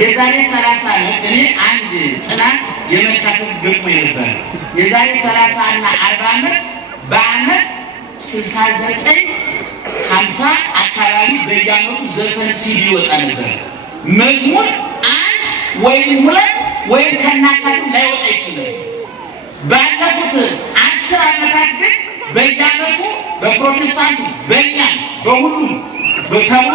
የዛሬ 30 ዓመት እኔ አንድ ጥናት የመካፈል ገጥሞ ነበር። የዛሬ 30 እና 40 ዓመት በአመት 69 50 አካባቢ በየአመቱ ዘፈን ሲዲ ይወጣ ነበር። መዝሙር አንድ ወይም ሁለት ወይም ከናካቴው ላይወጣ ይችላል። ባለፉት 10 ዓመታት ግን በየአመቱ በፕሮቴስታንቱ በእኛ በሁሉም ተብሎ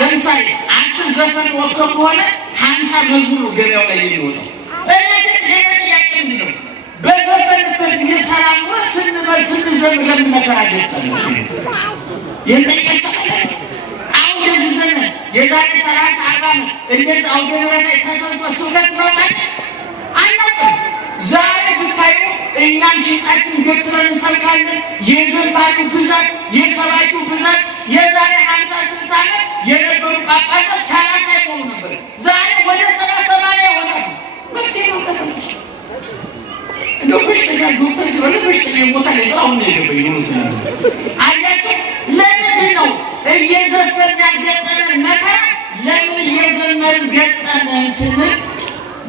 ለምሳሌ 10 ዘፈን ወጥቶ ከሆነ 50 መዝሙር ነው ገበያው ላይ የሚወጣው። እኔ ግን ጥያቄ ነው በዘፈንበት ጊዜ ሰላም ነው ስንዘምር ለምን መከራ ገጠመን? አሁን እንደዚህ ዘመን የዛሬ 30 40 ዓመት እንደዚህ አውደ ምሕረት ላይ ተሰብስበን ስብከት እናውጣለን አናውቅም። ዛሬ ብታዩ እኛም ሽንጣችን ገትረን እንሰብካለን። የዘማሪው ብዛት የሰባኪው ብዛት የዛሬ 50 60 ዓመት የነበሩ ጳጳሳት 30 አይሆኑ ነበር። ዛሬ ወደ 70 80 ይሆናሉ። መፍትሄ ነው ከተመች እንደው በሽተኛ ዶክተር ስለሆነ በሽተኛ ይሞታል ይባል። አሁን ነው የገባኝ ነው አያችሁ። ለምንድን ነው እየዘፈን ያልገጠመን መከራ ለምን እየዘመርን ገጠመን ስንል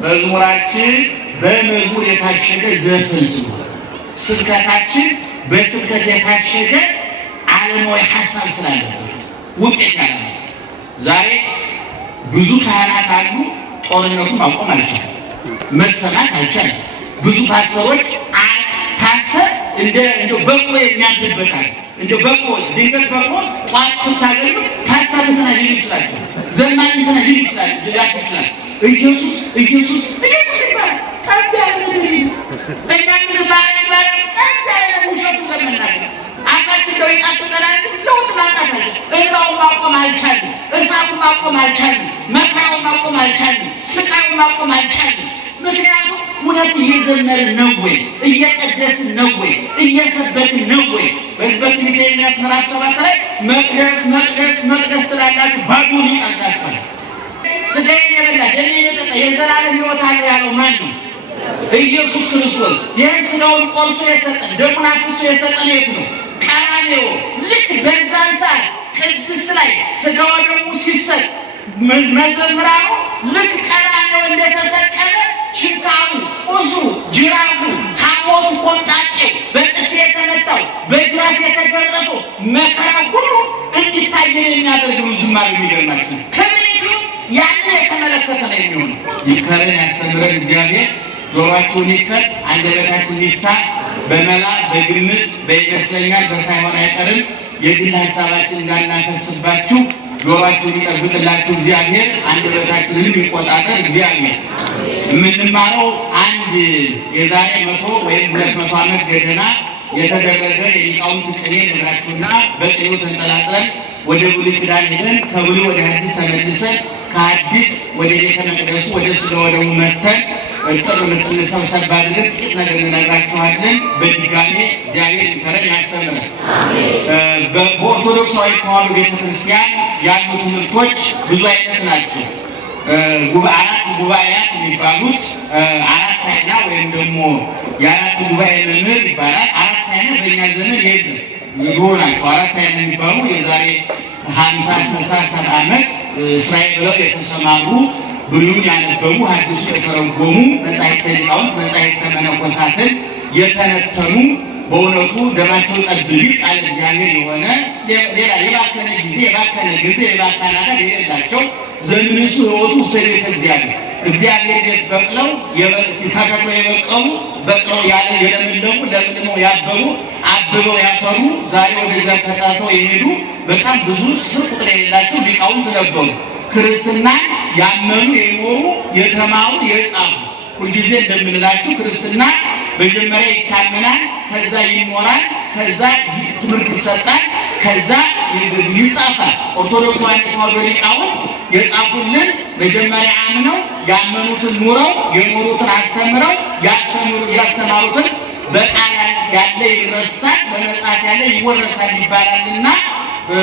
መዝሙራችን በመዝሙር የታሸገ ዘፈን ስለሆነ ስብከታችን በስብከት የታሸገ ዓለማዊ ሐሳብ ስላለበት ውጤት ያለው ዛሬ ብዙ ካህናት አሉ። ጦርነቱን ማቆም አልቻለም፣ መሰማት አልቻለም። ብዙ ፓስተሮች ፓስተር እንደ በቆ የሚያድርበታል እንደ በቆ ድንገት በቆ ጧት ስታገኙ ፓስተር እንትና ሊል ይችላል፣ ዘማኝ እንትና ሊል ይችላል፣ ሊላችሁ ይችላል። ኢየሱስ ኢየሱስ ኢየሱስ ይባል ጠብ ያለ ነገር እኛም ዝባላ ይባላ ጠብ ያለ ውሸቱን ለመናገር አቃችን ነው ይጣጣላል። ለውጥ ማጣት አለ። እንባው ማቆም አልቻለም፣ እሳቱ ማቆም አልቻለም፣ መከራው ማቆም አልቻለም፣ ስቃዩ ማቆም አልቻለም። ምክንያቱም እውነት እየዘመርን ነው ወይ? እየቀደስን ነው ወይ? እየሰበክን ነው ወይ? በዝበት ሚካኤል ምዕራፍ 7 ላይ መቅደስ መቅደስ መቅደስ ትላላችሁ ባዶ ይቀርዳችኋል። ስጋዬን የበላ ደሜን የጠጣ የዘላለም ሕይወት አለው ያለው ማን ነው? ኢየሱስ ክርስቶስ። ይህን ስጋውን ቆርሶ የሰጠን ደሙን አፍስሶ የሰጠን የት ነው? ቀራንዮ። ልክ በዛን ሰዓት ቅድስት ላይ ስጋው ደሙ ሲሰጥ መዘምራኑ ልክ ቀራንዮ እንደተሰቀለ ችንካሩ፣ ቁስሉ፣ ጅራፉ፣ ሐሞቱ፣ ኮምጣጤው፣ በጥፊ የተመታው፣ በጅራፍ የተገረፈው መከራ ሁሉ እንዲታየን የሚያደርግ ነው ዝማሬ። የሚገርማችሁ ከቤቱ ያን የተመለከተ ነው የሚሆነው። ይከረን ያስተምረን እግዚአብሔር። ጆሮአችሁን ይክፈት፣ አንደበታችሁን ይፍታ። በመላ በግምት በይመስለኛል በሳይሆን አይቀርም የግል ሀሳባችን እንዳናፈስባችሁ ጆሮአችሁን ይጠብቅላችሁ እግዚአብሔር። አንደበታችንንም ይቆጣጠር እግዚአብሔር። የምንማረው አንድ የዛሬ 100 ወይም 200 ዓመት ገደማ የተደረገ የሊቃውንት ቅኔ ነግራችሁና በቅኔው ተንጠላጥለን ወደ ብሉይ ኪዳን ሄደን ከብሉይ ወደ ሐዲስ ተመልሰን ከሐዲስ ወደ ቤተ መቅደሱ ወደ ሥጋው ወደሙ መጥተን ጥር ሰብሰብ አድርገን ጥቂት ነገር እንነግራችኋለን። በድጋሜ እግዚአብሔር ይከረን ያስተምረን። በኦርቶዶክሳዊ ተዋሕዶ ቤተክርስቲያን ያሉ ትምህርቶች ብዙ አይነት ናቸው። አራት ጉባኤያት የሚባሉት አራት አይና ወይም ደግሞ የአራት ጉባኤ መምህር ይባላል። አራት አይና በእኛ ዘመን የለም ድሮ ናቸው። አራት አይና የሚባሉ የዛሬ 50 60 70 ዓመት እስራኤል ብለው የተሰማሩ ብሉይን ያነበቡ ሐዲሱ የተረጎሙ መጻሕፍተ ሊቃውንት መጻሕፍተ መነኮሳትን የተነተኑ በእውነቱ ደማቸው ጠብ ሊል ቃል እግዚአብሔር የሆነ ሌላ የባከነ ጊዜ የባከነ ነገር የሌላቸው ዘንሱ ሕይወቱ ውስተ ቤተ እግዚአብሔር ቤት በቅለው ተተክለው የበቀሉ በቅለው የለመለሙ ለምልመው ያበቡ አብበው ያፈሩ ዛሬ ወደ እግዚአብሔር ተጠርተው የሄዱ በጣም ብዙ ስፍር ቁጥር የሌላቸው ሊቃውንት ነበሩ። ክርስትና ያመኑ የኖሩ የተማሩ የጻፉ ሁልጊዜ እንደምንላችሁ ክርስትና መጀመሪያ ይታመናል፣ ከዛ ይኖራል፣ ከዛ ትምህርት ይሰጣል፣ ከዛ ይጻፋል። ኦርቶዶክስ ተዋሕዶ ሊቃውንት የጻፉልን መጀመሪያ አምነው ያመኑትን ኑረው የኖሩትን አስተምረው ያስተማሩትን በቃል ያለ ይረሳል፣ በመጽሐፍ ያለ ይወረሳል ይባላልና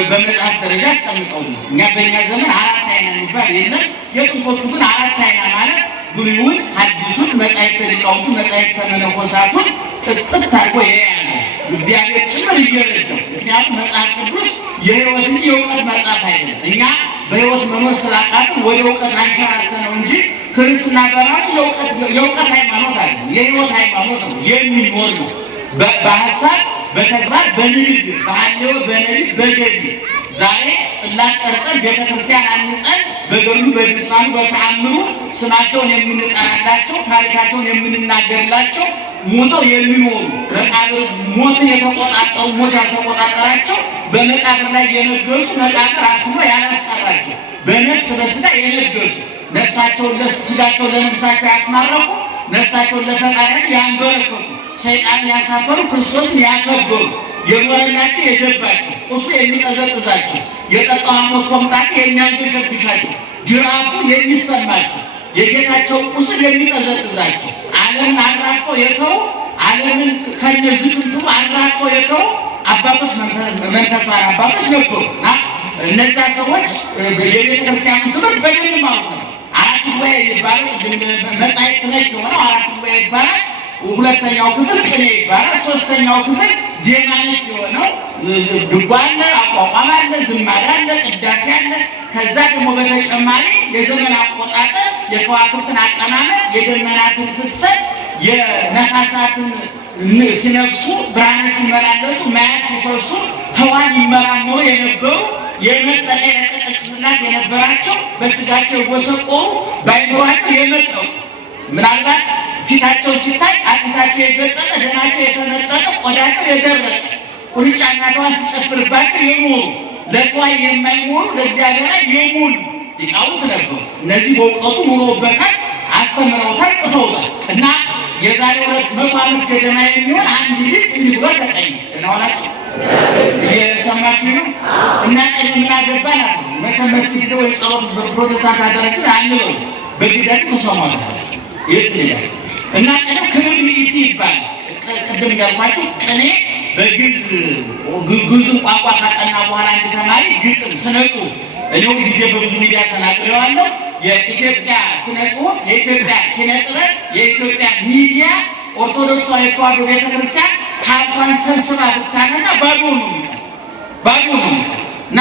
በመጽሐፍ ደረጃ አስቀምጠው። እኛ በእኛ ዘመን አራት አይና የሚባል የለም። የጥንቶቹ ግን አራት አይና ማለት ብሉይን፣ ሐዲሱን፣ መጻሕፍተ ሊቃውንቱን፣ መጻሕፍተ መነኮሳቱን ጥጥት አድርጎ የያዘ እግዚአብሔር ጭምር እየረዳው። ምክንያቱም መጽሐፍ ቅዱስ የሕይወት እንጂ የእውቀት መጽሐፍ አይደለም። እኛ በህይወት መኖር ስላቃተን ወደ እውቀት አንሸራተነው እንጂ ክርስትና በራሱ የእውቀት ሃይማኖት አይደለም፣ የህይወት ሃይማኖት ነው። የሚኖር ነው በሐሳብ በተግባር በንግግር በሐልዮ በነቢብ በገድል። ዛሬ ጽላት ቀርጸን ቤተክርስቲያን አንጸን በገድሉ በድርሳኑ በተአምሩ ስማቸውን የምንጠራላቸው ታሪካቸውን የምንናገርላቸው ሞተው የሚኖሩ መቃብር ሞትን የተቆጣጠሩ ሞት ያልተቆጣጠራቸው በመቃብር ላይ የነገሱ መቃብር አፍኖ ያላስቀራቸው በነፍስ በስጋ የነገሱ ነፍሳቸውን ለስጋቸውን ለነፍሳቸው ያስማረኩ ነፍሳቸውን ለፈጣሪያቸው ያንበረከቱ ሰይጣንን ያሳፈሩ ክርስቶስን ያከበሩ የሞረላቸው የገባቸው ቁስሉ የሚቀዘቅዛቸው የጠጣው ሐሞት ኮምጣጤ የሚያንገሸግሻቸው ጅራፉ የሚሰማቸው የጌታቸው ቁስል የሚቀዘቅዛቸው ዓለምን አራግፈው የተው ዓለምን ከነዝግምቱ አራግፈው የተው አባቶች መንፈሳዊ አባቶች ነበሩ እና እነዛ ሰዎች የቤተ ክርስቲያኑን ትምህርት በደንብ ማለት ነው። አራት ጉባኤ የሚባለው መጻሕፍት ነክ የሆነው አራት ጉባኤ ይባላል። ሁለተኛው ክፍል ቅኔ ይባላል። ሶስተኛው ክፍል ዜማ ነክ የሆነው ድጓ አለ፣ አቋቋም አለ፣ ዝማሬ አለ፣ ቅዳሴ አለ። ከዛ ደግሞ በተጨማሪ የዘመን አቆጣጠር፣ የከዋክብትን አቀማመጥ፣ የደመናትን ፍሰት፣ የነፋሳትን ሲነፍሱ ብርሃናት ሲመላለሱ ማያት ሲፈሱ ህዋን ይመራመሩ የነበሩ የመጠቀ የረቀቀ ጭንቅላት የነበራቸው በስጋቸው የጎሰቆሩ በአይምሯቸው የመጠቁ ምናልባት ፊታቸው ሲታይ አጥንታቸው የገጠጠ ደናቸው የተነጠቀ ቆዳቸው የደረቀ ቁንጫና ተዋን ሲጨፍርባቸው የኖሩ ለሰዋይ የማይሞሉ ለእግዚአብሔር የሞሉ ሊቃውንት ነበሩ። እነዚህ በእውቀቱ ኑሮበታል፣ አስተምረውታል፣ ጽፈውታል እና የዛሬ 200 ዓመት ገደማ የሚሆን አንድ ልጅ እንዲህ ብሎ ተቀኘ። እናዋላችሁ የሰማችሁ ነው እና ቀኝ ምን አገባን አሉ። መቼም መስጊድ ወይ ጸሎት በፕሮቴስታንት ሀገራችን አንለው በግዳችሁ ተሰማታላችሁ ይላል እና ቀደም ክብር ሚኢቲ ይባላል። ቅድም እንዳልኳችሁ ቅኔ በግዕዝ ግዕዙን ቋንቋ ካጠና በኋላ አንድ ተማሪ ግጥም ስነ ጽሁፍ እኔው ጊዜ በብዙ ሚዲያ ተናግሬዋለሁ። የኢትዮጵያ ስነ ጽሁፍ፣ የኢትዮጵያ ኪነ ጥበብ፣ የኢትዮጵያ ሚዲያ ኦርቶዶክሳዊ ተዋሕዶ ቤተክርስቲያን ሀብቷን ሰብስባ ብታነሳ ባዶ ነው እና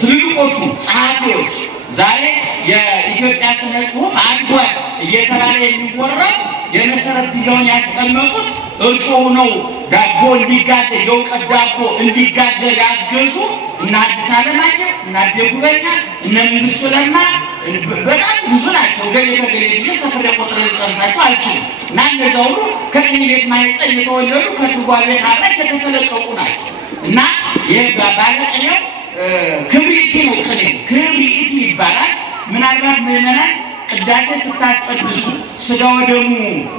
ትልልቆቹ ጸሐፊዎች ዛሬ የኢትዮጵያ ስነ ጽሁፍ አድጓል እየተባለ የሚወራው የመሰረት ድንጋዩን ያስቀመጡት እርሾው ነው። ዳቦ እንዲጋገር የእውቀት ዳቦ እንዲጋገር ያገዙ እነ አዲስ አለማየሁ እነ አቤ ጉበኛ እነ መንግስቱ ለማ በጣም ብዙ ናቸው። ገሌ ብዬ ሰፍሬ ቆጥሬ ልጨርሳቸው አልችልም። እና እነዚያ ሁሉ ከቅኔ ቤት ማኅፀን የተወለዱ ከትርጓሜ ቤት አብራክ የተፈለቀቁ ናቸው። እና ይህ ባለቅኔው ክብሪቲ ነው። ቅኔው ክብሪቲ ይባላል። ምናልባት ምዕመናን ቅዳሴ ስታስቀድሱ ስጋ ወደሙ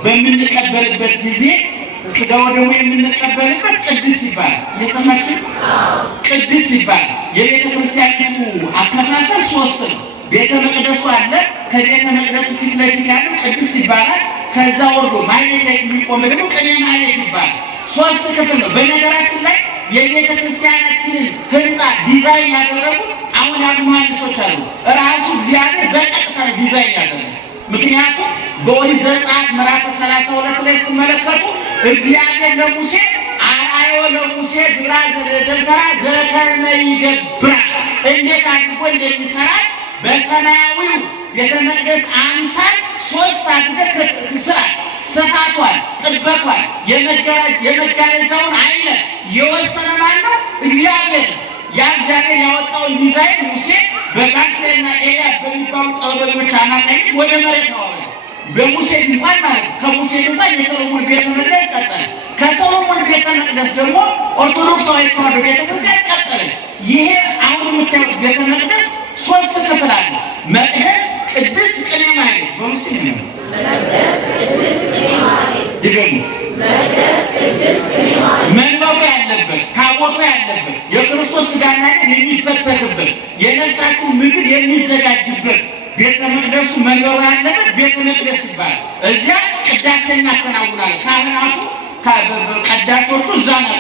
በምንቀበልበት ጊዜ ስጋ ወደሙ የምንቀበልበት ቅድስት ይባላል። እየሰማችሁ ቅድስት ይባላል። የቤተ ክርስቲያኒቱ አከፋፈል 3 ነው። ቤተ መቅደሱ አለ። ከቤተ መቅደሱ ፊት ለፊት ያለው ቅድስት ይባላል። ከዛ ወርዶ ማኅሌት ላይ የሚቆም ደግሞ ቅኔ ማኅሌት ይባላል። 3 ክፍል ነው። በነገራችን ላይ የቤተ ክርስቲያናችንን ህንፃ ዲዛይን ያደረጉት አሁን ያሉ መሐንዲሶች አሉ። ራሱ እግዚአብሔር በቀጥታ ዲዛይን ያደረገ። ምክንያቱም በኦሪት ዘጸአት ምዕራፍ 32 ላይ ስትመለከቱ እግዚአብሔር ለሙሴ አርአዮ ለሙሴ ግብራ ዘደብተራ ዘከመ ይገብራ እንዴት አድርጎ እንደሚሰራ በሰማያዊው ቤተ መቅደስ አምሳል 3 አድርገህ ስራ። ስፋቷን፣ ጥበቷን፣ የመጋረጃውን አይነት የወሰነ ማን ነው? እግዚአብሔር። ያ እግዚአብሔር ያወጣውን ዲዛይን ሙሴ በጋስና ኤልያብ በሚባሉ ጠበኞች አማካኝነት ወደ መሬት አወረደ። በሙሴ ድንኳን ማለት ከሙሴ ድንኳን የሰሎሞን ቤተ መቅደስ ቀጠለ። ከሰሎሞን ቤተ መቅደስ ደግሞ ኦርቶዶክሳዊ ተዋሕዶ ቤተክርስቲያን ቀጠለች። ይሄ አሁን የምታዩት ቤተ መቅደስ 3 ክፍል አለ። መቅደስ፣ ቅድስት፣ ቅኔ ማኅሌት በውስጥ ነው። መንበሩ ያለበት ታቦቱ ያለበት የክርስቶስ ሥጋና ደም የሚፈተትበት የነፍሳችን ምግብ የሚዘጋጅበት ቤተ መቅደሱ መንበሩ ያለበት ቤተ መቅደስ ይባላል። እዚያ ቅዳሴ እናከናውናለን። ካህናቱ ቀዳሾቹ እዛ ነው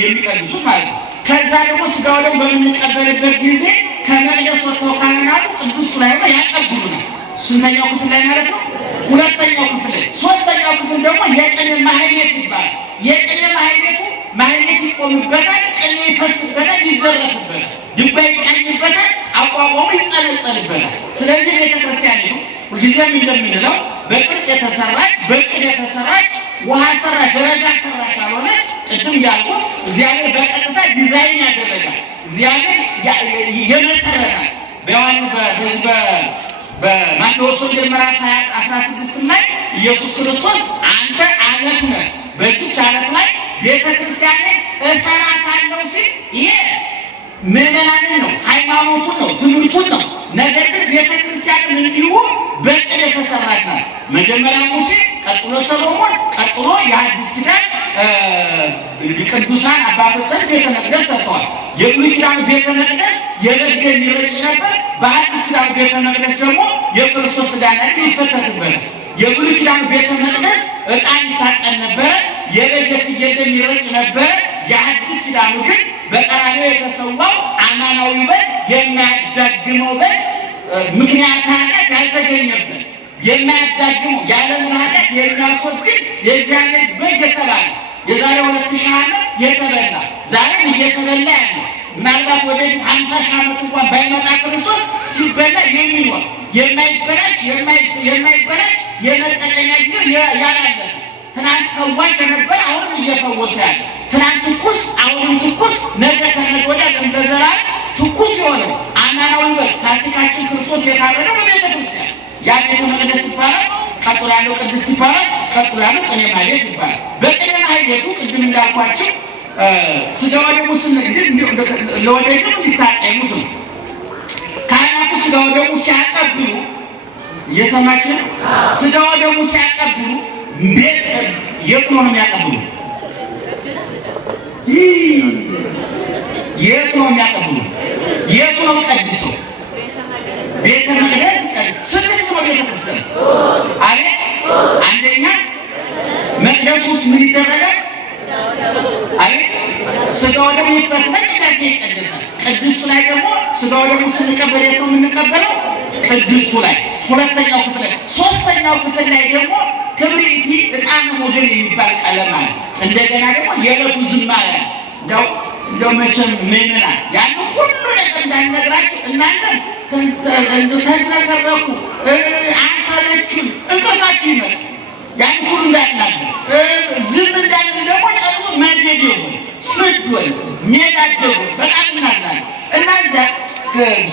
የሚቀድሱት ማለት ነው። ከዛ ደግሞ ሥጋ ወደሙ በምንቀበልበት ጊዜ ከመቅደስ ወጥተው ካህናቱ ቅዱስ ቁርባን ያቀብሉናል። ስንተኛው ክፍል ላይ ማለት ነው? 2ኛው ክፍል ላይ። 3ኛው ክፍል ደግሞ የቅኔ ማኅሌት ይባላል። የቅኔ ማኅሌቱ ማህሌት ይቆምበታል፣ ቅኔ ይፈስበታል፣ ይዘረፍበታል፣ ድጓ ይቃኝበታል፣ አቋቋሙ ይጸነጸልበታል። ስለዚህ ቤተክርስቲያን ነው ሁልጊዜም እንደምንለው በቅርጽ የተሰራች በቅድ የተሰራች ውሃ ሰራሽ ረጋ ሰራሽ አልሆነች። ቅድም እንዳልኩት እግዚአብሔር በቀጥታ ዲዛይን ያደረጋል። እግዚአብሔር የመሰረታል። በማቴዎስ ወንጌል ምዕራፍ 16 ላይ ኢየሱስ ክርስቶስ አንተ አለት ነህ፣ በዚች አለት ላይ ቤተክርስቲያንን እሰራታለሁ ሲል ይሄ ምዕመናንን ነው፣ ሃይማኖቱን ነው፣ ትምህርቱን ነው። ነገር ግን ቤተክርስቲያንን እንዲሁ በቅድ የተሰራች ናት። መጀመሪያ ሙሴ፣ ቀጥሎ ሰሎሞን፣ ቀጥሎ የአዲስ ኪዳን ቅዱሳን አባቶችን ቤተ መቅደስ ሰርተዋል። የብሉይ ኪዳን ቤተ መቅደስ የበገን ይረጭ ነበር። በአዲስ ኪዳን ቤተ መቅደስ ደግሞ የክርስቶስ ሥጋና ደም ይፈተትበታል። የብሉይ ኪዳን ቤተ መቅደስ ዕጣን ይታጠን ነበረ፣ የበግ ፍየል ደም ይረጭ ነበረ። የአዲስ ኪዳኑ ግን በቀራንዮ የተሰዋው አማናዊ በግ የማያዳግመው በግ ምክንያት ኃጢአት ያልተገኘበት የማያዳግመው ያለምን ኃጢአት የሚያስወግድ የእግዚአብሔር በግ የተባለ የዛሬ 2000 ዓመት የተበላ ዛሬም እየተበላ ያለ ምናልባት ወደ 50 ሺህ ዓመት እንኳን ባይመጣ ክርስቶስ ሲበላ የሚኖር የማይበላሽ የመጠቀሚያ ጊዜ ያላለፈ ትናንት ፈዋሽ የነበረ አሁንም እየፈወሰ ያለ ትናንት ትኩስ አሁንም ትኩስ ነገ ከነገ ወዲያ ለዘላለም ትኩስ የሆነ አማናዊ በግ ፋሲካችን ክርስቶስ የታረደው በቤተ ክርስቲያን ያ ቤተ መቅደስ ይባላል። ቀጥሎ ያለው ቅድስት ይባላል። ቀጥሎ ያለው ቅኔ ማህሌት ይባላል። በቅኔ ማህሌቱ ቅድም እንዳልኳችሁ ስጋው ደግሞ ስንግድ ለወደፊቱ እንዲታጠኑት ነው። ካህናቱ ስጋው ደግሞ ሲያቀብሉ እየሰማችሁ ነው። ስጋው ደግሞ ሲያቀብሉ የት ነው የሚያቀብሉ? የት ነው የሚያቀብሉ? የት ነው ቀድሰው? ቤተ መቅደስ ስንት ነው ቤተ ክርስቲያን? አቤት አንደኛ መቅደስ ውስጥ ምን ይደረጋል? አቤት ስጋው ደግሞ ይፈተታል፣ ቅዳሴ ይቀደሳል። ቅድስቱ ላይ ደግሞ ስጋው ደግሞ ስንቀበል የት ነው የምንቀበለው? ቅድስቱ ላይ ሁለተኛው ክፍል ላይ። ሶስተኛው ክፍል ላይ ደግሞ ክብሪቲ ዕጣነ ሞገር የሚባል ቀለም አለ። እንደገና ደግሞ የዕለቱ ዝማሬ አለ። እንደው መቼም ምዕመናን ያን ሁሉ ነገር እንዳልነግራችሁ እናንተ ተዝረከረኩ አሰለችም እንቅልፋችሁ ይመጣል። ያን ሁሉ እንዳልናገር ዝም እንዳልን ደግሞ ጨርሶ መደድ ይሆን ስድ ወይ ሜዳደጉ በጣም እናዝናለን። እና እዛ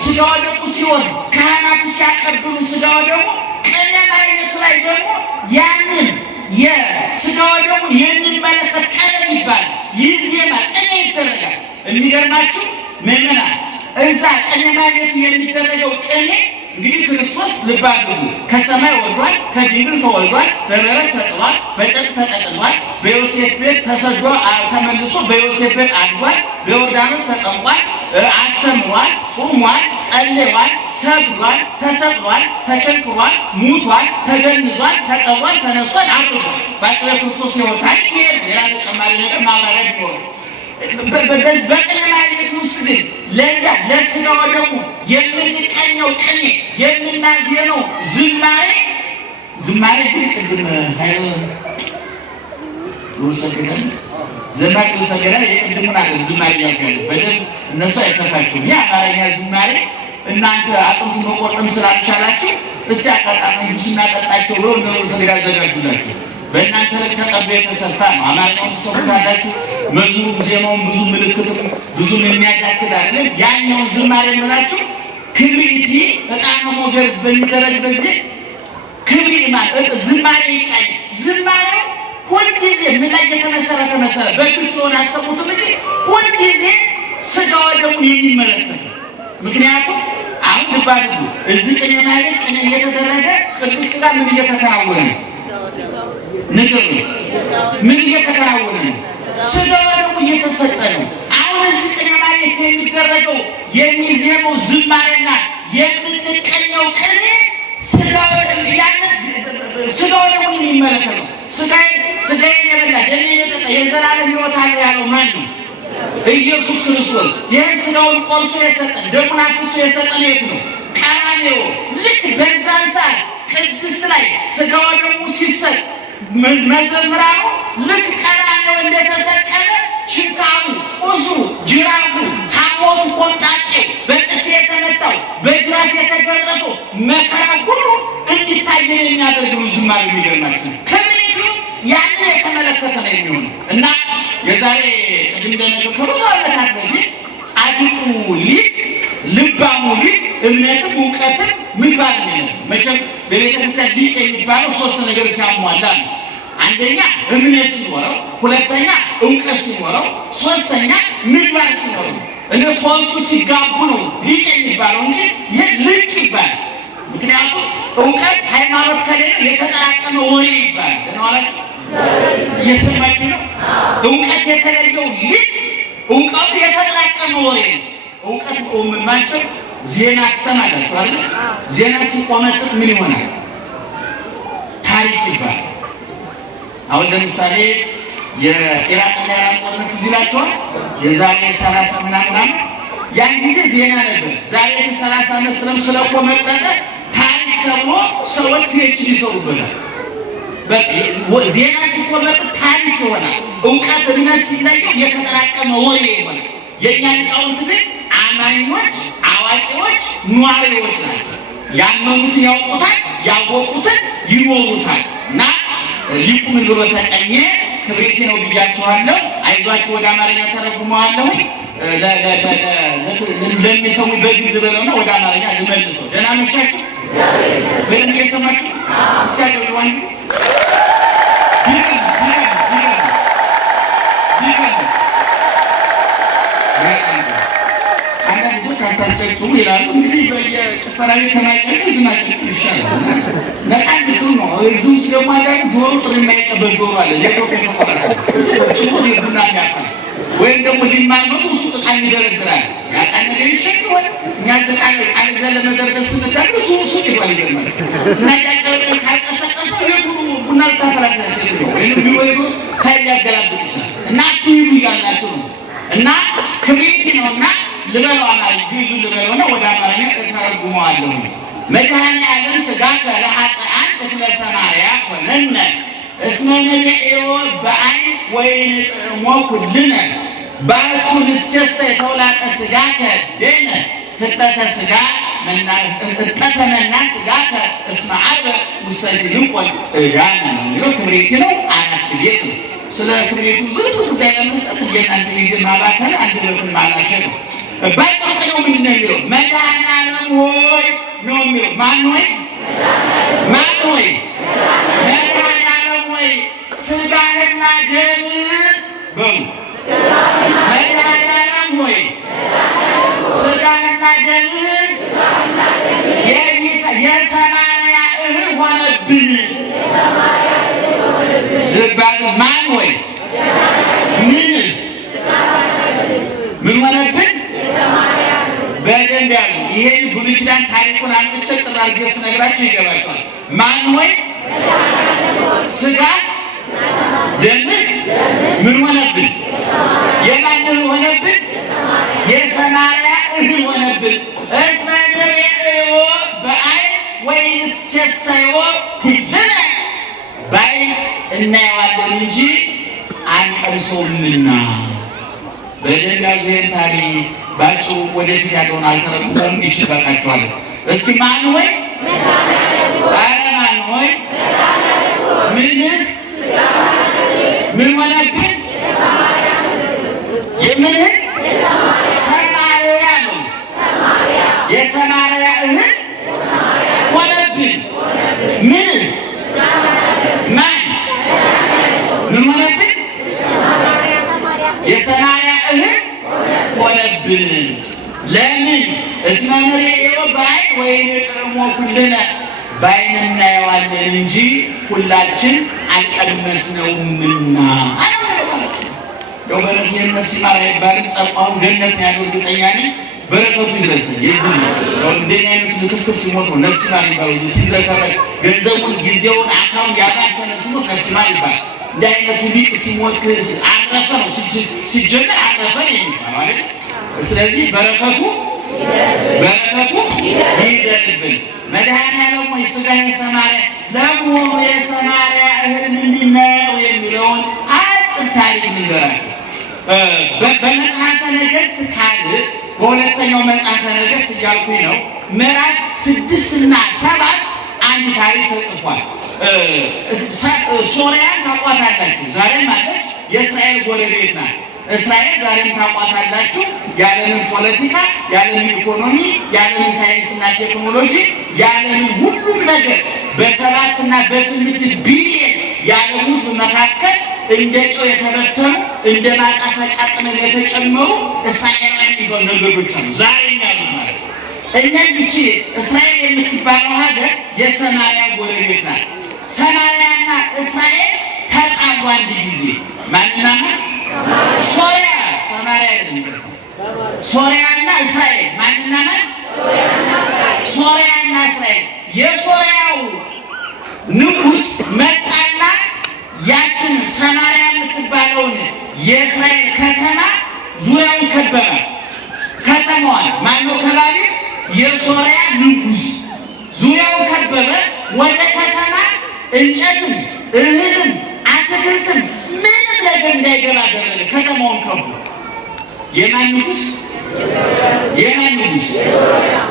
ስጋው ደግሞ ሲሆን ካህናቱ ሲያቀብሉ ስጋው ደግሞ ቅኔ ማህሌቱ ላይ ደግሞ ያንን የስጋው ደግሞ የሚመለከት ቀለም ይባላል። ይዜማል፣ ቅኔ ይደረጋል። የሚገርማችሁ ምዕመናን እዛ ቅኔ ማህሌቱ የሚደረገው ቅኔ እንግዲህ ክርስቶስ ልብ አድርጉ ከሰማይ ወርዷል፣ ከድንግል ተወልዷል፣ በበረት ተጥሏል፣ በጨርቅ ተጠቅልሏል፣ በዮሴፍ ቤት ተሰዶ ተመልሶ በዮሴፍ ቤት አድጓል፣ በዮርዳኖስ ተጠምቋል፣ አስተምሯል፣ ጾሟል፣ ጸልሏል፣ ሰግዷል፣ ተሰቅሏል፣ ተቸንክሯል፣ ሙቷል፣ ተገንዟል፣ ተቀብሯል፣ ተነስቷል፣ አድርጓል። በአጭረ ክርስቶስ ሕይወት ታሪክ ይሄ ሌላ ተጨማሪ ነገር ማብራሪያ ቢኖር በቅኔ ማህሌት ውስጥ ግን ለዛ ለስጋው ደግሞ የምንቀኘው ቅኔ የምናዜመው ዝማሬ ግን ቅድም ኃይለ ወሰገደን ዘማሪ ወሰገደን የቅድሙን አለ ዝማሬ ያልካል በደንብ እነሱ አይከፋችሁም። ያ አማርኛ ዝማሬ እናንተ አጥንቱ መቆርጠም ስላልቻላችሁ እስቲ አጣጣም እንጂ ስናጠጣቸው ብሎ ነው ወሰገዳ ያዘጋጁላችሁ። በእናንተ ላይ ተቀበለ የተሰፋ ነው። አማርኛውን ተሰውታላችሁ። መዝሙሩ ዜማውን ብዙ ምልክትም ብዙ የሚያዳክል አይደለም። ያኛውን ዝማሬ ምናችሁ ክብሪቲ ዕጣነ ሞገር በሚደረግበት ጊዜ ክብሪ ማለት ዝማሬ ይቃኝ ዝማሬ ሁልጊዜ ምን ላይ የተመሰረተ መሰረት በግስ ሆነ አሰሙትም እንጂ ሁልጊዜ ስጋው ደግሞ የሚመለከት ምክንያቱም አሁን ልባዱ እዚህ ቅኔ ማህሌት ቅኔ እየተደረገ ቅዱስ ሥጋ ምን እየተከናወነ ነው? ነገር ምን እየተከናወነ ነው? ስጋው ደግሞ እየተሰጠ ነው። አሁን እዚህ ቅኔ ማህሌት የሚደረገው የሚዜመው ዝማሬና የምንቀኘው ቅኔ ስጋው ደግሞ የሚመለከት ነው። ስጋዬን የበላ ደሜን የጠጣ የዘላለም ሕይወት አለ ያለው ማን ነው? ኢየሱስ ክርስቶስ። ይህን ስጋውን ቆርሶ የሰጠን ደሙን አፍስሶ የሰጠን የት ነው? ቀራንዮ። ልክ በዛን ሰዓት ቅድስት ላይ ስጋው ደግሞ ሲሰጥ መዘምራኑ ልክ ቀራንዮ እንደተሰቀለ ችጋሩ፣ ቁስሉ፣ ጅራፉ፣ ሐሞቱ፣ ኮምጣጤ፣ በጥፊ የተመታው፣ በጅራፍ የተገረፈው መከራ ሁሉ እንዲታየን የሚያደርግ ነው ዝማሬ። የሚገርማችሁ ክብሪቱ ያን የተመለከተ ነው የሚሆነው እና የዛሬ ቅድም እንደነገርኩህ ከብዙ ዓመታት በፊት ጻድቁ ሊቅ ልባሙ ሊቅ እምነትም እውቀትም ምግባር ነው። መቼም በቤተክርስቲያን ሊቅ የሚባለው ሶስት ነገር ሲያሟላ ነው። አንደኛ እምነት ሲኖረው፣ ሁለተኛ እውቀት ሲኖረው፣ ሶስተኛ ምግባር ሲኖረው። እንደ ሶስቱ ሲጋቡ ነው ሊቅ የሚባለው እንጂ ይህ ልቅ ይባላል። ምክንያቱም እውቀት ሃይማኖት ከሌለ የተጠራቀመ ወሬ ይባላል። ለነዋላችሁ እየሰማችሁ ነው። እውቀት የተለየው ሊቅ እውቀቱ የተጠራቀመ ወሬ ነው። እውቀት ቆምማቸው ዜና ትሰማላችሁ አይደል? ዜና ሲቆመጥጥ ምን ይሆናል? ታሪክ ይባላል። አሁን ለምሳሌ የኢራቅና ኢራን ጦርነት እዚህ ይላችኋል። የዛሬ 30 ምናምን ዓመት ያን ጊዜ ዜና ነበር። ዛሬ 30 ዓመት ስለቆመጠጠ ታሪክ ተብሎ ሰዎች ፒኤችዲ ይሰሩበታል። ዜና ሲቆመጥ ታሪክ ይሆናል። እውቀት እምነት ሲለየው የተጠራቀመ ወሬ ይሆናል። የእኛ ሊቃውንት ግን አማኞች፣ አዋቂዎች፣ ኗሪዎች ናቸው። ያመኑትን ያውቁታል፣ ያወቁትን ይኖሩታል። እና ሊቁ ምን ብሎ ተቀኘ? ክብሬቴ ነው ብያችኋለሁ። አይዟችሁ ወደ አማርኛ ተረጉመዋለሁ። ለሚሰሙ በግዕዝ በለውና ወደ አማርኛ ልመልሰው። ደህና መሻችሁ? በደንብ እየሰማችሁ እስኪያቸው ዋን አንዳንድ ሰው ታታስጨጭሙ ይላሉ። እንግዲህ በየጭፈራዊ ከማጨጭ ዝማጨጭ ይሻላል። ነቃንቱ ነው። እዚህ ውስጥ ደግሞ አንዳንድ ጆሮ ጥሪ የማይቀበል ጆሮ አለ። ለኢትዮጵያ ተቆራረጠ ጭሙ የቡና የሚያፈል ወይም ደግሞ ሊማመጡ እሱ ጥቃ ይደረድራል። ያቃን ነገር ይሸጥ ይሆን እኛ ዘቃለ ቃል ዘለ መደረደር ስንታል እሱ ይባል ይገርማል። እና ያጨረጨ ካልቀሰቀሰው የቱ ቡና ልታፈላት ያስፈልግ ነው ወይም ቢወይዶ ፋይል ያገላብጥ ይችላል። እና ትይዩ ያላችሁ ነው እና ክብሪት ነውና ልበለው አማርኛ ግዙ ልበለውና ወደ አማርኛ ተረጉመዋለሁ። መድኃኔዓለም ሥጋከ ለኃጥአን እክለ ሰማርያ ኮነነ እስመ ነቢዮ በዐይን ወይንጥዕሞ ኩልነ ባሕቱ ንሴሰይ ተውላጠ ሥጋከ ደነ ህጠተ ሥጋ እጠተ መና ሥጋከ እስመ ዐርበ ውስተ ድንቆል ዕዳነ ነው የሚለው ክብሪት ነው። አራት ቤት ነው። ስለ ክብሪቱ ዝርዝር ጉዳይ ለመስጠት የእናንተ ጊዜ ማባከል አንደበትን ማላሸት ነው። ባጭሩ ነው ምንድን ነው የሚለው? መድኃኔዓለም ሆይ ነው የሚለው። ማን ሆይ? ማን ሆይ? መድኃኔዓለም ሆይ ሥጋህና ደምህ በሉ። መድኃኔዓለም ሆይ ሥጋህና ደምህ የሰማርያ እህል ሆነብን። ልባሉ ማን ሆይ ምን ሆነብን? በደንብ ያዙ። ይሄን ብሉይ ኪዳን ታሪኩን አንጥቼ ጥራ አድርጌ ስነግራችሁ ይገባችኋል። ማን ሆይ ሥጋ ደምህ ምን ሆነብን? የማን እህል ሆነብን? የሰማርያ እህል ሆነብን። እስመ ንርእዮ በዐይን ወይንሴሰዮ ኩልነ በዐይን እናየዋለን እንጂ አንቀምሰውምና። በደንብ ያዙ። ይሄን ታሪክ ባጭሩ ወደፊት ያለውን አልተረጉም ይችላችኋል። እስቲ ማን ሆይ? ኧረ ማን ሆይ ምን ሆነብን? የምንህ ሰማርያ ነው። የሰማርያ እህል ሆነብን። ምን ማን ምን ሆነብን? የሰማርያ እህል ሆነብን። ለምን? እስመ ንርእዮ በዐይን ወይንጥዕሞ ኩልነ በዐይን እናየዋለን እንጂ ሁላችን አልቀመስነውምና። በእውነት ይህን ነፍስ ይማር አይባልም። ጸቋውን ገነት ነው ያለው። እርግጠኛ ነኝ በረከቱ ይድረስን። የዚህ እንደኛ አይነቱ ልክስክስ ሲሞት ነው ነፍስ ይማር ይባላል። ሲዘከረ ገንዘቡን ጊዜውን አካውንት ያባከነ ሲሞት ነፍስ ይማር ይባላል። እንዲህ አይነቱ ሊቅ ሲሞት አረፈ ነው ሲጀመር አረፈ ነው የሚባለው አይደል? ስለዚህ በረከቱ ይደርብን። መድኃኔዓለም ሆይ ሥጋህ የሰማርያ ለመሆኑ የሰማርያ እህል ምንድን ነው የሚለውን አጭር ታሪክ ንገራችሁ። በመጽሐፈ ነገሥት ካልዕ በሁለተኛው መጽሐፈ ነገሥት እያልኩኝ ነው ምዕራፍ 6 እና 7 አንድ ታሪክ ተጽፏል። ሶርያን ታቋታላችሁ፣ ዛሬም አለች፣ የእስራኤል ጎረቤት ናት። እስራኤል ዛሬም ታቋታላችሁ። የዓለምን ፖለቲካ፣ የዓለምን ኢኮኖሚ፣ የዓለምን ሳይንስና ቴክኖሎጂ፣ የዓለምን ሁሉም ነገር በ7 እና በ8 ቢሊየን የዓለም ሕዝብ መካከል እንደ ጨው የተበተኑ እንደ ማጣፈጫ ቅመም የተጨመሩ እስራኤላውያን የሚባሉ ነገዶች አሉ። ዛሬ ያሉት ማለት ነው። እነዚህች እስራኤል የምትባለው ሀገር የሰማርያ ጎረቤት ናት። ሰማርያና እስራኤል ተጣሉ አንድ ጊዜ። ማንና ሶርያ፣ ሰማርያ አይደለም፣ ሶርያና እስራኤል። ማንና ሶርያና እስራኤል። የሶርያው ንጉሥ መጣና ያችን ሰማርያ የምትባለውን የእስራኤል ከተማ ዙሪያውን ከበባት። ከተማዋን ማነው ከባቢ? የሶርያ ንጉሥ ዙሪያውን ከበበ። ወደ ከተማ እንጨትም እህልም አትክልትም ምንም ነገር እንዳይገባ አደረገ። ከተማውን ከቡ። የማን ንጉሥ? የማን ንጉሥ?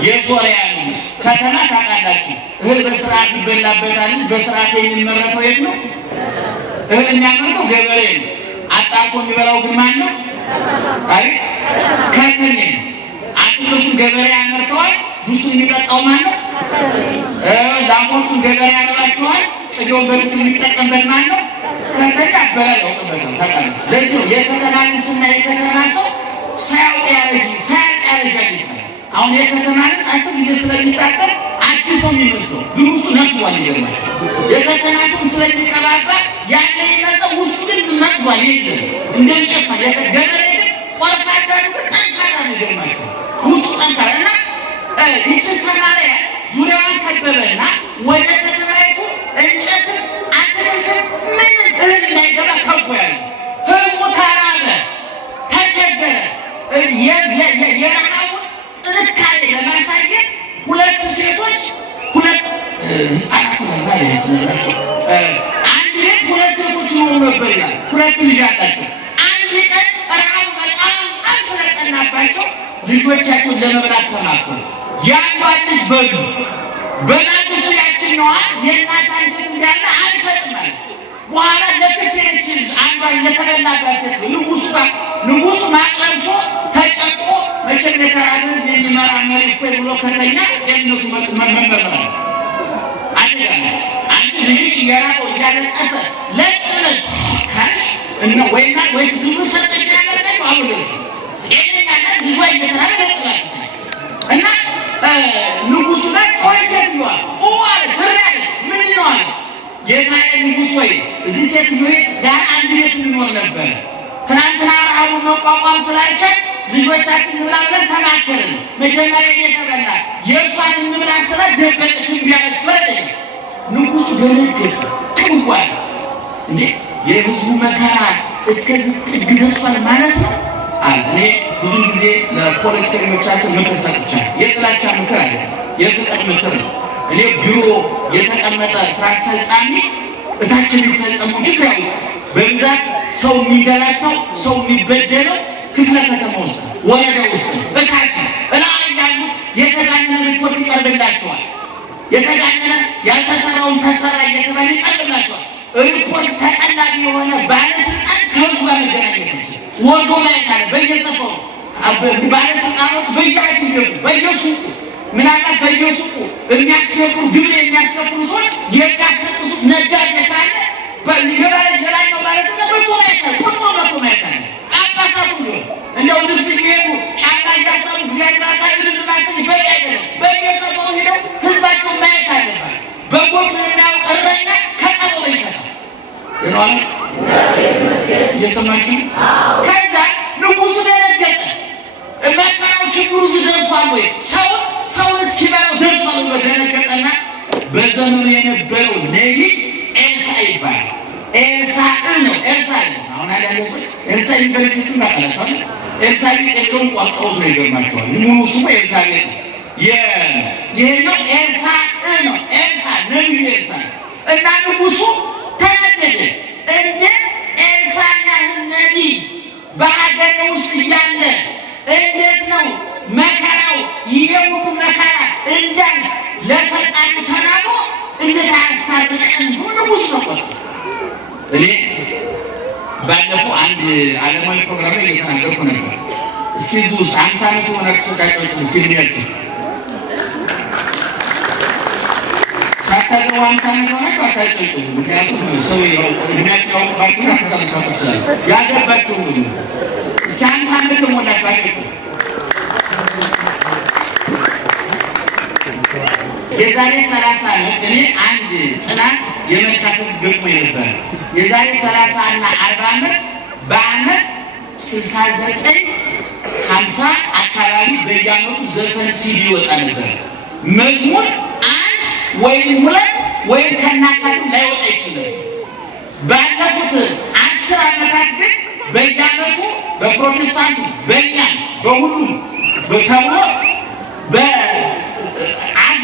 የሶርያ ንጉሥ። ከተማ ታውቃላችሁ፣ እህል በስርዓት ይበላበታል እንጂ በስርዓት የሚመረተው የት ነው? እህል የሚያመርተው ገበሬ ነው። አጣርቶ የሚበላው ግን ማን ነው? አይ ከተሜ ነው። አትክልቱን ገበሬ ያመርተዋል። ጁሱን የሚጠጣው ማን ነው? ላሞቹን ገበሬ ያመርታቸዋል። ቅቤውን በትክክል የሚጠቀምበት ማን ነው? ከተሜ። አበላል ያውቅበታል። ታውቃለች። ለዚህ ነው የከተማ ንስና የከተማ ሰው ሳያውቅ ያረጃል ይባላል። አሁን የከተማ ንስ 10 ጊዜ ስለሚታጠር አዲስ ነው የሚመስለው፣ ግን ውስጡ ነጥቷል። ይገርማል። የከተማ ሰው ስለሚቀባባ ያለ ይመስለው፣ ውስጡ ግን ነጥቷል። የለም እንደ እንጨት ነው። ገበሬ ግን ቆርፋዳ ነው፣ ጠንካራ ነው። ይገርማል። ውስጡ ጠንካራ እና ይቺ ሰማርያ ዙሪያዋን ከበበና ወደ ከተማይቱ እንጨትን አትክልትን ምንም እህል እንዳይገባ ከቦ ያዘ። ህዝቡ ተራበ፣ ተቸገረ። የረሃቡን ጥንካሬ ለማሳየት ሁለት ሴቶች ህፃናት መዛል ያስመላቸው አንድ ቤት ሁለት ሴቶች ነው ነበር ይላል። ሁለት ልጅ አላቸው። አንድ ቀን ረሃቡ በጣም ስለጠናባቸው ልጆቻቸውን ለመብላት ተማከሩ። ያንዷን ልጅ በሉ በማግስቱ ያችኛዋ የእናት አንጀት እንዳለ አልሰጥም አለች። በኋላ ለክስ የነች ልጅ አንዷ የተበላባት ሴት ንጉሱ ማቅለብሶ ተጨቆ መቼም የተራበ ሕዝብ የሚመራ መሪ እፎይ ብሎ ከተኛ ጤንነቱ መመርመር አደጋለች። አንቺ ልጅሽ እየራቀው እያለቀሰ ለጥለት ካልሽ እና ወይስ ልጁ ሰጠሽ ያለቀሽ አብለሽ ጤነኛ ናት ልጇ እየተራበ ለጥላት እና ንጉሱ ጋር ጮኸ። ሴትዮዋ አለ ትሪያለች። ምን ነው አለ ጌታዬ ንጉሥ ወይ እዚህ ሴትዮ ጋር አንድ ቤት እንኖር ነበረ። ትናንትና ረሃቡን መቋቋም ስላልቻል ልጆቻችን እንብላ ብለን ተማከርን። መጀመሪያ የተበላ የእሷን እንብላ ስለ ደበቀች ቢያለች ፈረደኝ። ንጉሱ ደነገጠ። ቅንጓል እንዴ የህዝቡ መከራ እስከዚህ ጥግ ደርሷል ማለት ነው አለ። እኔ ብዙ ጊዜ ለፖለቲከኞቻችን ምክር ሰጥቻለሁ። የጥላቻ ምክር አለ፣ የፍቅር ምክር ነው። እኔ ቢሮ የተቀመጠ ስራ አስፈጻሚ እታችን የሚፈጸመው ችግር ያውቃል። በብዛት ሰው የሚንገላታው ሰው የሚበደለው ክፍለ ከተማ ውስጥ ወረዳ ውስጥ እታች እላይ ያሉ የተጋነነ ሪፖርት ይቀርብላቸዋል። የተጋነነ ያልተሰራውን ተሰራ እየተባለ ይቀርብላቸዋል። ሪፖርት ተቀላቢ የሆነ ባለስልጣን ከህዝቡ ጋር መገናኘት ይችላል። ወርዶ ላይ ካለ በየሰፈሩ ባለስልጣኖች በየሐኪም ቤቱ በየሱቁ ምናልባት በየሱቁ የሚያስገብሩ ግብር የሚያስከፍሉ ሰዎች የሚያስከፍሉት ነጋዴ ካለ የላይኛው ባለስልጣን መቶ ማይታል ቁጥሮ መቶ ማይታል ጳጳሳቱ ቢሆን እንደው ልብስ ቢሄዱ ጫማ እያሰሩ እግዚአብሔር አካል ልናስል በቂ አይደለም። በየሰፈሩ ሄደው ህዝባቸውን ማየት አለባቸው። በጎቹ የሚያውቅ እረኛ ከቀበሮ ይከታል። ይነዋለች እየሰማችሁ ከዛ ንጉሱ ደነገጠ። መከራው ችግሩ ደርሷል ወይ ሰውን እስኪበላው ደርሷል ብሎ ደነገጠና በዘመኑ የነበረው ነቢይ ኤልሳዕ ይባላል። ኤልሳዕ ነው። አሁን አዳለቆች ኤልሳዕ ዩኒቨርሲቲ ስናቀላቸዋል። ኤልሳዕ ጤሎን ቋጠሮት ነው። ይገርማቸዋል። ሙሉ ስሙ ኤልሳዕ ነው። ይሄኛው ኤልሳዕ ነው። ነቢዩ ኤልሳዕ እና ንጉሱ ተነደደ። እንዴት ኤልሳዕ ያህል ነቢይ ለፈጣሪ ተናቦ እንደታስታርቀን ንጉስ ነው። እኔ ባለፈው አንድ ዓለማዊ ፕሮግራም ላይ እየተናገርኩ ነበር። እስኪ እዚህ ውስጥ 50 ዓመት ሆናችሁ ተጫጭታችሁ ፊልሚያችሁ ሳታገቡ 50 ዓመት ሆናችሁ አታጫጭቱ። ምክንያቱም ሰው እድሜያችሁ ያውቅባችሁ አትከለከሉ ስላለ ያገባችሁ ነው። እስኪ 50 ዓመት ሆናችሁ አጫጭቱ። የዛሬ 30 ዓመት እኔ አንድ ጥናት የመካፈል ገጥሞ ነበር። የዛሬ 30 እና 40 ዓመት በአመት 69 50 አካባቢ በየአመቱ ዘፈን ሲዲ ይወጣ ነበር። መዝሙር አንድ ወይም ሁለት ወይም ከናካቴው ላይወጣ ይችላል። ባለፉት 10 ዓመታት ግን በየአመቱ በፕሮቴስታንቱ በእኛ በሁሉም ተብሎ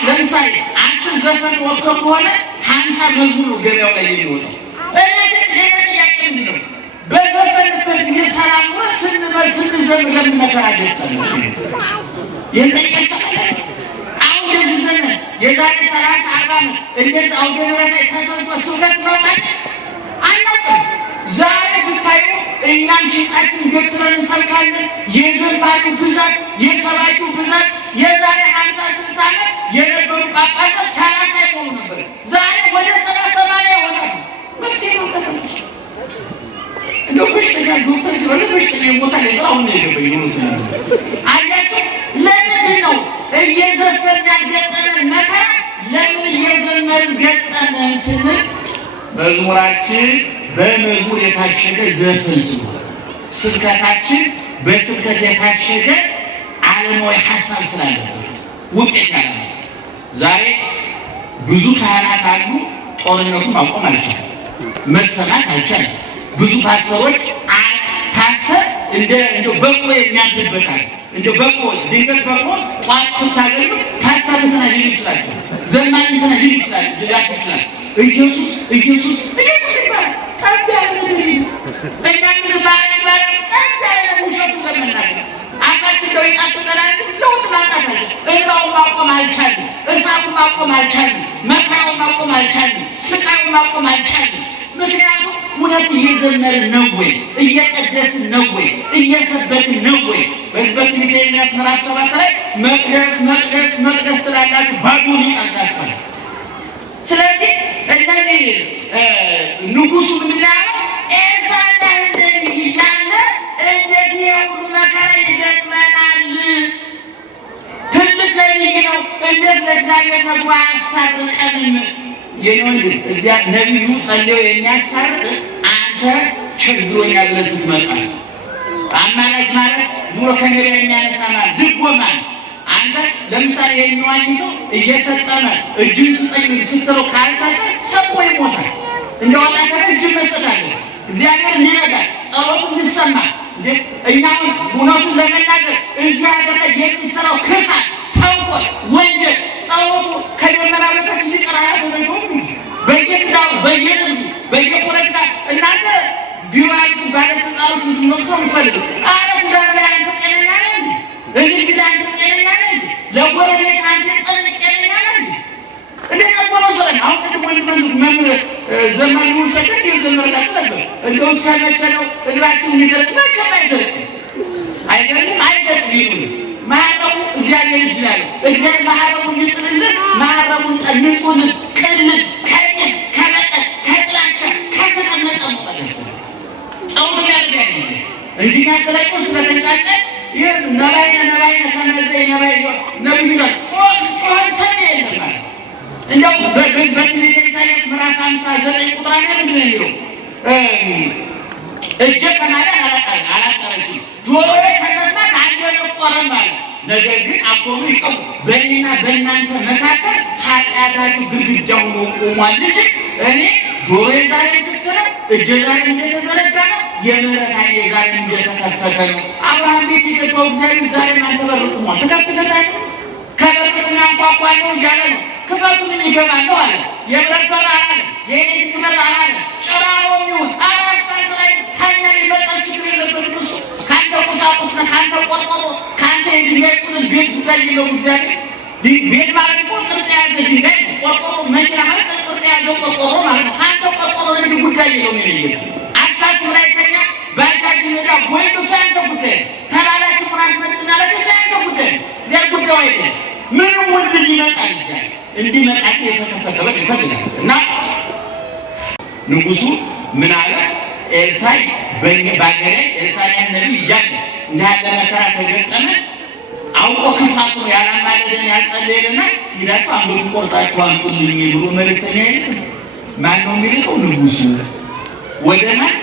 ለምሳሌ 10 ዘፈን ወጥቶ ከሆነ 50 መዝሙር ገበያው ላይ የሚወጣው። እኔ ግን ጥያቄ ምንድን ነው? በዘፈንበት ጊዜ ሰላም ሆነ ስንዘምር ለምን መከራ ገጠመን? አሁን እንደዚህ ዘመን የዛሬ 30 40 ዓመት እንደዚህ አውደ ምሕረት ላይ ተሰብስበን ስብከት እናውጣለን አናውቅም። ዛሬ ብታዩ እኛም ሽንጣችን ገትረን እንሰብካለን። የዘማሪው ብዛት የሰባኪው ብዛት የዛሬ 50 60 ዓመት የነበሩ ጳጳሳት 30 አይሞሉ ነበር። ዛሬ ወደ 70 80 ይሆናሉ። መፍትሄ ነው ከተመች እንደው በሽተኛ ዶክተር ሲሆን በሽተኛ ቦታ ላይ አሁን ነው የገባኝ ነው። አያችሁ ለምን ነው እየዘፈን ያገጠመን መከራ ለምን እየዘመርን ገጠመን ስንል መዝሙራችን በመዝሙር የታሸገ ዘፈን ስለሆነ ስብከታችን በስብከት የታሸገ ዓለማዊ ሐሳብ ስላለበት ውጤት ያለው ዛሬ ብዙ ካህናት አሉ። ጦርነቱን ማቆም አልቻለም፣ መሰማት አልቻለም። ብዙ ፓስተሮች ፓስተር እንደ በቆ የሚያድርበታል እንደ በቆ ድንገት በቆ ጧት ስታገኙ ፓስተር እንትና ሊል ይችላል፣ ዘማኝ እንትና ሊል ይችላል፣ ሊላችሁ ይችላል። ኢየሱስ ኢየሱስ ኢየሱስ ይባላል። ጠብ ያለ ነገር እኛም ዝባለ ጠብ ያለ ውሸቱ ለመናገር አቃችን ነው ይጣፍጠናል። ለውጥ ማምጣት አለ። እንባውን ማቆም አልቻልም፣ እሳቱን ማቆም አልቻልም፣ መከራውን ማቆም አልቻልም፣ ስቃዩን ማቆም አልቻልም። ምክንያቱም እውነት እየዘመርን ነው ወይ? እየቀደስን ነው ወይ? እየሰበክን ነው ወይ? በዚህ በትንቢተ ኤርምያስ ምዕራፍ 7 ላይ መቅደስ መቅደስ መቅደስ ስላላችሁ ባዶን ይቀርዳችኋል። ስለዚህ እነዚህ ንጉሱ ምን ያለው ኤልሳዕና እንደዚህ እያለ እንዴት የሁሉ መከራ ይገጥመናል? ትልቅ ነቢይ ነው። እንዴት ለእግዚአብሔር ነግሮ አያስታርቀንም? የወንድም እግዚአብሔር ነቢዩ ጸልዮ የሚያስታርቅ አንተ ችግሮኛል ብለህ ስትመጣ አማላጅ ማለት ዝም ብሎ ከመሬት የሚያነሳ ማለት ድጎማ አንተ ለምሳሌ የሚዋኝ ሰው እየሰጠመ እጅን ስጠኝ ስትለው ካልሰጠ ሰው ይሞታል። እንደወጣ እጅን መስጠት አለ። እግዚአብሔር ሊረዳል፣ ጸሎቱ እንዲሰማ እኛ እውነቱን ለመናገር እዚህ ሀገር ላይ የሚሰራው ክፋት፣ ተንኮል፣ ወንጀል ጸሎቱ ከደመና በታች እንዲቀር ያደረገው በየትዳሩ በየንግዱ በየፖለቲካ እናንተ ቢዋሉት ባለስልጣኖች እንድንወቅሰው የምትፈልጉ አረ ትዳር ላይ አንተ ጤነኛ ነህ እንዴ? እንግዲህ አንተ ጤነኛ ነህ እንዴ? ለጎረቤት አንተ ጤነኛ ነህ እንዴ? እንደ ጸሎት ሰለኝ አሁን ቅድም ወንድም መምህር ዘመኑን ሰደድ የዘመረላችሁ ነበር። እንደው እስከመቼ ነው እግራችሁ የሚደርቅ? መቼም አይደርቅም። አይደለም አይደርቅም። ይሁን ማዕረቡ እግዚአብሔር እጅ ላይ ነው። እግዚአብሔር ማዕረቡን ይጥልልን፣ ማዕረቡን ጠንጹልን፣ ቅልን ከቂም ከበቀል ከጥላቻ ከተቀመጠ መቀደስ ጸሎት ያደርጋል እንጂ ስለቆ ስለተንጫጨ ይሄ ነባይነ ከመዘይ ነባይ ነብዩ ነው ጮህ ሰሚ የለም ማለት እንደው በትንቢተ ኢሳይያስ ምዕራፍ 59 ቁጥር 1 ምንድን ነው የሚለው? እጄ ከማለት አላጠረችም፣ ጆሮዬ ከመስማት አልደነቆረም ማለት። ነገር ግን አኮኑ ይቀው በእኔና በእናንተ መካከል ኃጢአታችሁ ግድግዳ ሆኖ ቆሟል እንጂ እኔ ጆሮዬ ዛሬ ክፍት ነው፣ እጄ ዛሬ እንደተዘረጋ ነው፣ የምህረት ዓይኔ ዛሬ እንደተከፈተ ነው። አብርሃም ቤት የገባው እግዚአብሔር ዛሬ አንተ በር ቆሟል፣ ትከፍትለታለህ። ከበርና አንኳኳለሁ እያለ ነው። ክፈቱን ይገባለሁ አለ። የብረት በር አለ፣ የኤሌክትሪክ በር አለ፣ ጭራሮ የሚሆን አስፋልት ላይ ታኛ ይመጣል። ችግር የለበትም እሱ ከአንተ ቁሳቁስ ነው፣ ከአንተ ቆርቆሮ፣ ከአንተ የድንጋይ ቁልል ቤት ጉዳይ የለውም። እግዚአብሔር ቤት ማለት እኮ ቅርጽ የያዘ ምንም ወንድ ይመጣል እንዲመጣ የተከፈተ በር ይፈልጋል። እና ንጉሱ ምን አለ? ኤልሳዕ ባገሬ ኤልሳዕ ነብይ እያለ እንዳለ መከራ ተገጠመ አውቆ ክፋቱ ያላማለደን ያጸለየና ሂዳችሁ አንገቱን ቆርጣችሁ አምጡልኝ ብሎ መልእክተኛ ይልክ። ማን ነው የሚልከው? ንጉሱ። ወደ ማን?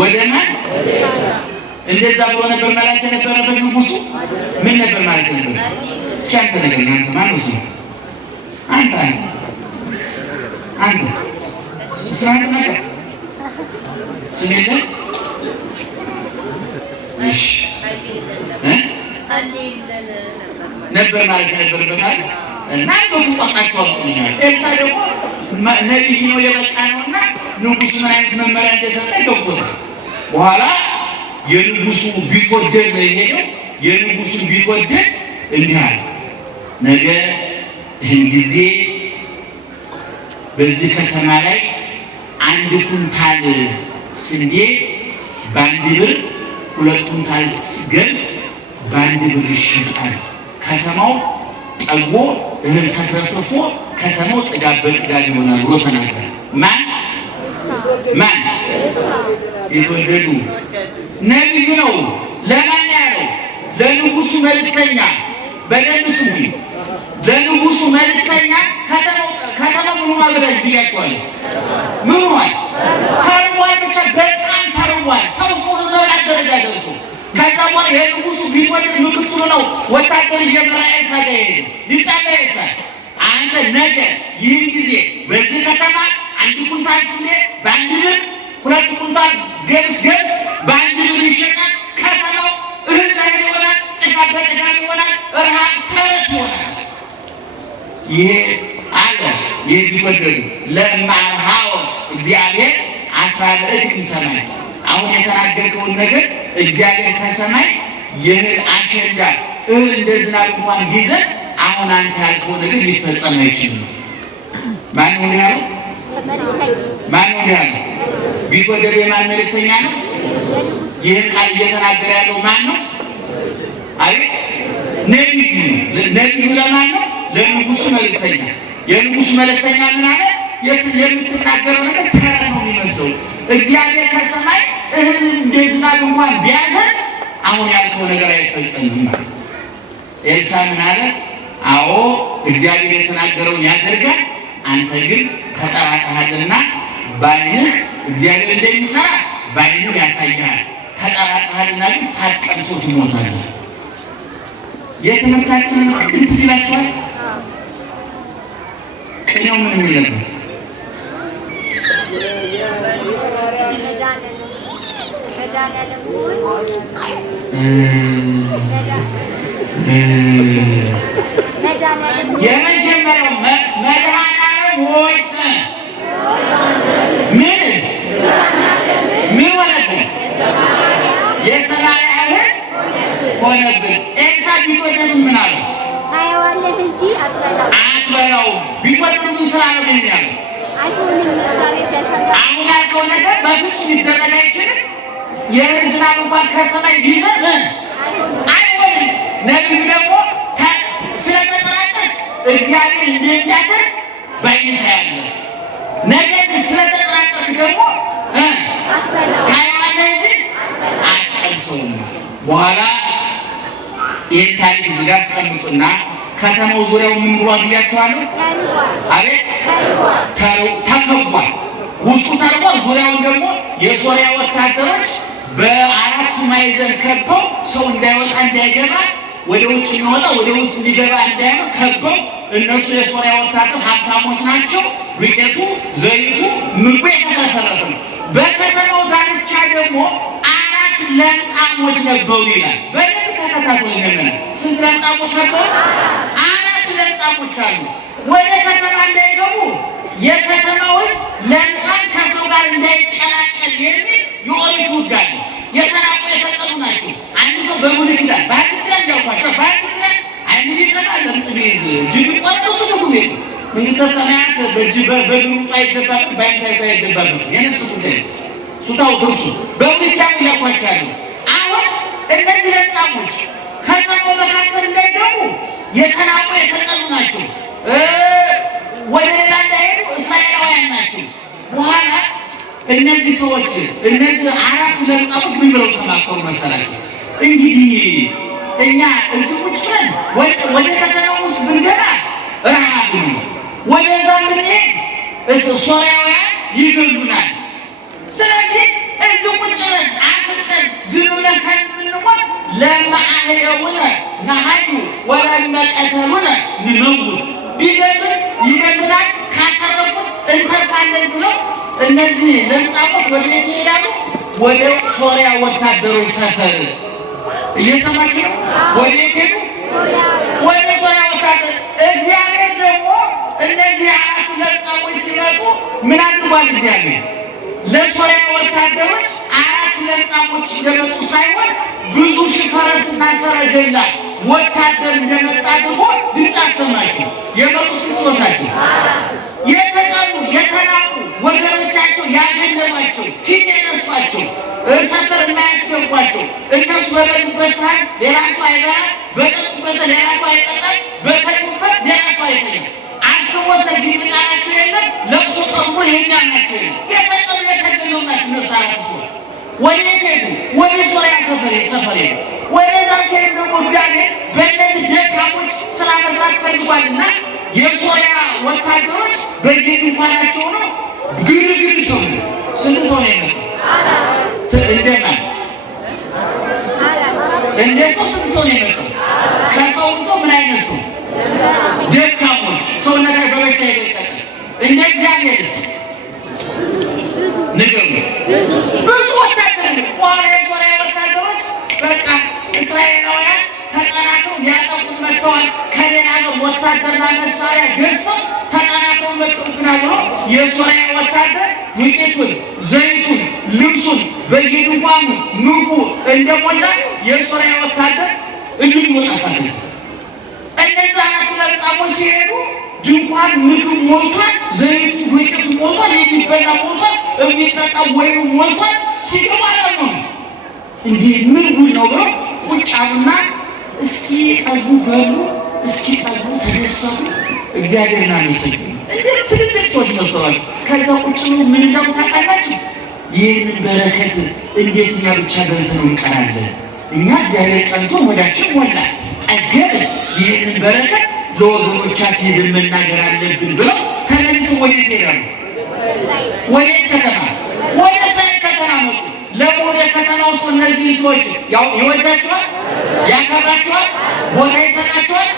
ወደ ማን? እንደዛ ብሎ ነበር ማለት የነበረበት ንጉሱ። ምን ነበር ማለት የነበረበት? እስኪ አንተ ነገር አንተ ማን ነው ስሙ? አንተ ስማንተ ነገር ስም የለም? እሺ ነበር ማለት የነበረበት አይደል? እና በቁጣቸው አጥቶኛል። ኤልሳዕ ደግሞ ነብይ ነው የበቃ ነውና ንጉሱ ምን አይነት መመሪያ እንደሰጠ ገብቶታል። በኋላ የንጉሱ ቢትወደድ ነው የሄደው። የንጉሱ ቢትወደድ እንዲህ አለ፣ ነገ ይህን ጊዜ በዚህ ከተማ ላይ 1 ኩንታል ስንዴ በ1 ብር፣ 2 ኩንታል ገብስ በ1 ብር ይሸጣል። ከተማው ጠግቦ እህል ተትረፍርፎ ከተማው ጥጋብ በጥጋብ ይሆናል ብሎ ተናገረ። ማን የተወደዱ ነቢዩ ነው። ለማን ያለው? ለንጉሱ መልእክተኛ። በደንብ ስሙኝ። ለንጉሱ መልእክተኛ ከተማው ምኑ ማግደል ብያቸዋለሁ። ምኑ ማለት ተርቧል፣ ብቻ በጣም ተርቧል። ሰው ለመብላት ደረጃ ደርሶ ከዛ በኋላ የንጉሱ ቢትወደድ ምክትሉ ነው ወታደር እየመራ ኤልሳዕ ጋር ሄደ። ሊጣላ ኤልሳዕ አንተ ነገ ይህን ጊዜ በዚህ ከተማ 1 ኩንታል ስንዴ በ1 ብር፣ 2 ኩንታል ገብስ በ1 ብር ይሸጣል። ከተማው እህል ላይ ይሆናል፣ ጥጋብ በጥጋብ ይሆናል፣ ረሃብ ተረት ይሆናል። ይሄ አለ። ይህ ቢትወደዱ ለማርሃው እግዚአብሔር አሳልዕክም ሰማይ። አሁን የተናገርከውን ነገር እግዚአብሔር ከሰማይ የእህል አሸንዳ እህል እንደ ዝናብ እንኳን ቢዘንብ አሁን አንተ ያልከው ነገር ሊፈጸም አይችልም። ማን ነው ያለው? ቢትወደዱ የማን መልእክተኛ ነው? ይህን ቃል እየተናገረ ያለው ማን ነው? አይ ነቢዩ። ነቢዩ ለማን ነው? ለንጉሱ መልእክተኛ። የንጉሱ መልእክተኛ ምን አለ? የምትናገረው ነገር ተረት ነው የሚመስለው። እግዚአብሔር ከሰማይ እህል እንደ ዝናብ እንኳን ቢያዘንብ አሁን ያልከው ነገር አይፈጸምም። ኤልሳዕ ምን አለ? አዎ እግዚአብሔር የተናገረውን ያደርጋል። አንተ ግን ተጠራጥረሃልና በዓይንህ እግዚአብሔር እንደሚሰራ በዓይንህ ያሳያል። ተጠራጥረሃልና ግን ሳትቀምሰው ትሞታለህ። የትምህርታችንን ቅንት ይላችኋል። ቅኔው ምን የሚል ነበር? የመጀመሪያው መድኃኔዓለም ሆይ ምን ሆነብን? የሰማርያ እህል ሆነብን። ኤልሳዕ ቢትወደዱ ምን አለ? ታየዋለህ እንጂ አትበላውም። ቢትወደዱ ምን ስላለው ነው ያለው? አሁን ያልከው ነገር በፍጹም ሊደረግ አይችልም። የእህል ዝናብ እንኳን ከሰማይ ቢዘንብ አይሆንም። ነቢዩ ደግሞ ስለተጠራጠርክ እግዚአብሔር እንደሚያደርግ በዓይንህ ታያለህ። ነገር ግን ስለተጠራጠርክ ደግሞ ታየዋለህ እንጂ አትቀምሰውም። በኋላ ይህን ታሪክ እዚህ ጋር አስቀምጡና ከተማው ዙሪያው ምን ብሏል ብያችኋለሁ? አቤት ተከቧል። ውስጡ ተርቧል። ዙሪያውን ደግሞ የሶሪያ ወታደሮች በአራቱ ማዕዘን ከበው ሰው እንዳይወጣ እንዳይገባ፣ ወደ ውጭ የሚወጣ ወደ ውስጥ እንዲገባ እንዳይሆን ከበው፣ እነሱ የሶሪያ ወታደሮች ሀብታሞች ናቸው። ዱቄቱ፣ ዘይቱ፣ ምግቡ የተትረፈረፈ ነው። በከተማው ዳርቻ ደግሞ 4 ለምጻሞች ነበሩ ይላል። በደንብ ተከታተሉ። ስንት ለምጻሞች ነበሩ? 4 ለምጻሞች አሉ። ወደ ከተማ እንዳይገቡ የከተማ ውስጥ ለምጻም ከሰው ጋር እንዳይቀላቀል የሚል የኦሪት ሕግ አለ። የተናቁ የተጠሉ ናቸው። አንድ ሰው በሙሉ ይላል በአዲስ ኪዳን እንዳልኳቸው በአዲስ ኪዳን አይን ቢቀጣል ለምጽ ቢይዝ ጅብ ቆርጦ ትርጉም የለም። መንግስተ ሰማያት በግሩጡ አይገባበት በአይነቱ አይገባበት የነፍስ ጉዳይ ሱታው ድርሱ በሙሉ ኪዳን እንዳልኳቸው ያለው። አሁን እነዚህ ለምጻሞች ከዛው መካከል እንዳይገቡ የተናቁ የተጠሉ ናቸው። ወደ ሌላ እንዳይሄዱ እስራኤላውያን ናቸው። በኋላ እነዚህ ሰዎች እነዚህ አራቱ ለምጻሞች ምን ብለው ተማከሩ መሰላችሁ? እንግዲህ እኛ እዚህ ቁጭ ብለን ወደ ከተማው ውስጥ ብንገባ ረሃብ ነው፣ ወደዛ ብንሄድ ሶርያውያን ይገሉናል። ስለዚህ እዚህ ቁጭ ብለን አፍርጠን ዝም ብለን ከምንሞት ለማአህየውነ ነሐዩ ወለመቀተሉነ ንመውት፣ ቢገሉን ይገሉናል፣ ካተረፉ እንተርፋለን ብለው እነዚህ ለምጻሞች ወደ የት ይሄዳሉ? ወደ ሶርያ ወታደሮች ሰፈር። እየሰማችሁ ነው? ወደ የት ሄዱ? ወደ ሶርያ ወታደር። እግዚአብሔር ደግሞ እነዚህ አራቱ ለምጻሞች ሲመጡ ምን አድርጓል? እግዚአብሔር ለሶርያ ወታደሮች አራት ለምጻሞች እንደመጡ ሳይሆን ብዙ ሺህ ፈረስና ሰረገላ ወታደር እንደመጣ አድርጎ ድምፅ አሰማቸው። የመጡ ስንት ሰዎች ናቸው? የተጠሉ የተናቁ ወገኖቻቸው ያገለሏቸው ፊት የነሷቸው ሰፈር የማያስገቧቸው እነሱ በበሉበት ሰዓት ሌላ ሰው አይበላም፣ በጠጡበት ሌላ ሰው አይጠጣም፣ በተኙበት ሌላ ሰው አይተኛም። አስቦ ሰድ የሚጣላቸው የለም፣ ለቅሶ ጠርሞ የኛ ናቸው የለም። የተጠሉ የተገለሉ ናቸው እነሱ አራት ሰዎች። ወደ ሄዱ? ወደ ሶርያ ሰፈር ሄዱ። ወደዛ ሲሄዱ ደግሞ እግዚአብሔር በእነዚህ ደካሞች ስራ መስራት ፈልጓልና የሶርያ ወታደሮች በየድንኳናቸው ነው ግርግር ሰው ነው። ስንት ሰው ነው የመጣው? እንደማ እንደ ሰው ስንት ሰው ነው የመጣው? ከሰው ሰው ምን አይነት ሰው? ደካሞች፣ ሰውነታቸው በበሽታ የደቀቀ። እንደ እግዚአብሔርስ ንገሩ። ብዙ ወታደር ነው። በኋላ የሶርያ ወታደሮች በቃ እስራኤላውያን ተጠናክረው ሊያጠቁን መጥተዋል፣ ከሌላ ወታደርና መሳሪያ ገዝተው ተጠናክረው መጥተውብናል ብሎ የሶርያ ወታደር ዱቄቱን፣ ዘይቱን፣ ልብሱን በየድንኳኑ ምግቡ እንደሞላ የሶርያ ወታደር እጅግ ወጣፋ ገዝ። እነዛ አራቱ ለምጻሞች ሲሄዱ ድንኳን ምግብ ሞልቷል፣ ዘይቱ ዱቄቱ ሞልቷል፣ የሚበላ ሞልቷል፣ የሚጠጣ ወይኑ ሞልቷል። ሲገባ ነው እንዲህ ምን ጉድ ነው ብሎ ቁጭ አሉና እስኪ ጠጉ በሉ፣ እስኪ ጠጉ ተደሰቱ፣ እግዚአብሔርን አመሰግኑ። እንዴት ትልልቅ ሰዎች መሰዋል። ከዛ ቁጭ ብሎ ምን እንዳሉ ታውቃላችሁ? ይህንን በረከት እንዴት እኛ ብቻ በልተነው እንቀራለን? እኛ እግዚአብሔር ቀንቶ ወዳችን ሞላ ጠገብን። ይህንን በረከት ለወገኖቻችን ሄደን መናገር አለብን ብለው ተመልሰው ወዴት ይሄዳሉ? ወዴት ከተማ? ወደ እስራኤል ከተማ መጡ። ለሞደ ከተማ ውስጥ እነዚህ ሰዎች ያው ይወዳቸዋል፣ ያከብራቸዋል፣ ቦታ ይሰጣቸዋል?